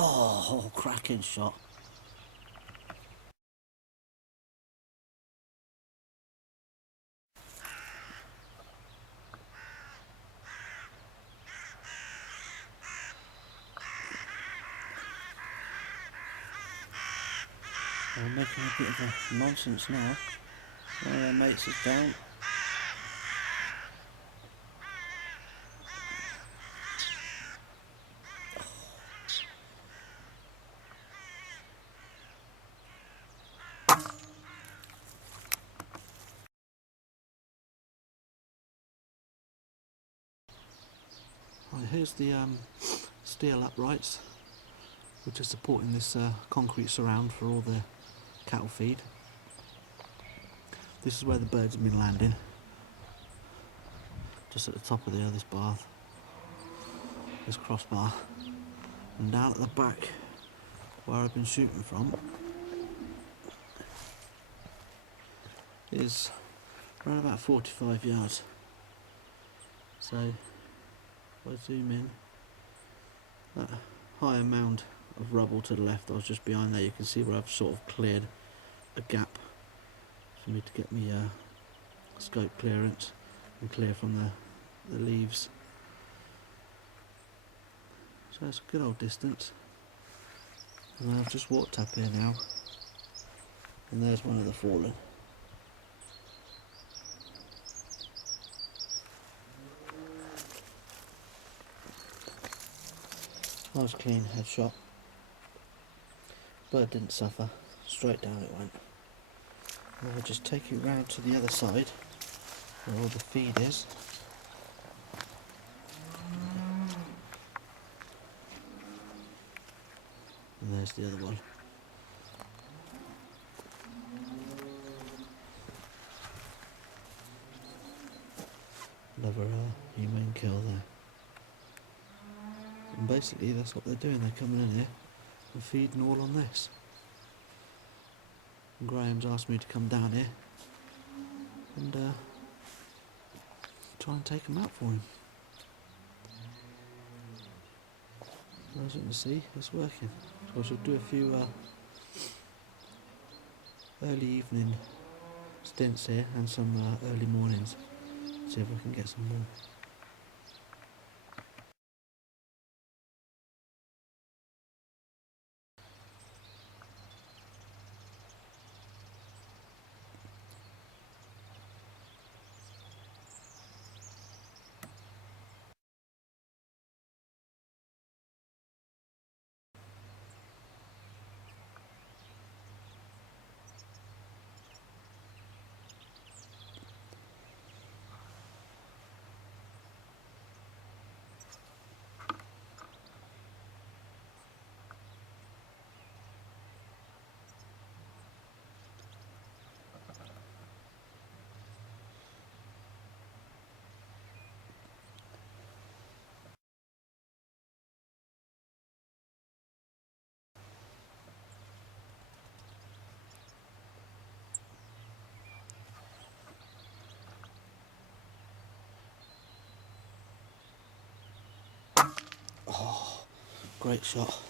Oh, cracking shot. They're making a bit of a nonsense now. One of their mates is down. Right, here's the steel uprights which are supporting this concrete surround for all the cattle feed. This is where the birds have been landing, just at the top of the other's bath, this crossbar, and down at the back where I've been shooting from is around about 45 yards. So if I zoom in, that higher mound of rubble to the left, I was just behind there, you can see where I've sort of cleared a gap for me to get me scope clearance and clear from the leaves. So it's a good old distance. And I've just walked up here now, and there's one of the fallen. Nice clean headshot. Bird didn't suffer, straight down it went. And I'll just take you round to the other side where all the feed is. And there's the other one. Another humane kill there. And basically that's what they're doing, they're coming in here and feeding all on this. And Graham's asked me to come down here and try and take them out for him. And as you can see, it's working. So I shall do a few early evening stints here and some early mornings. See if I can get some more. Oh, great shot.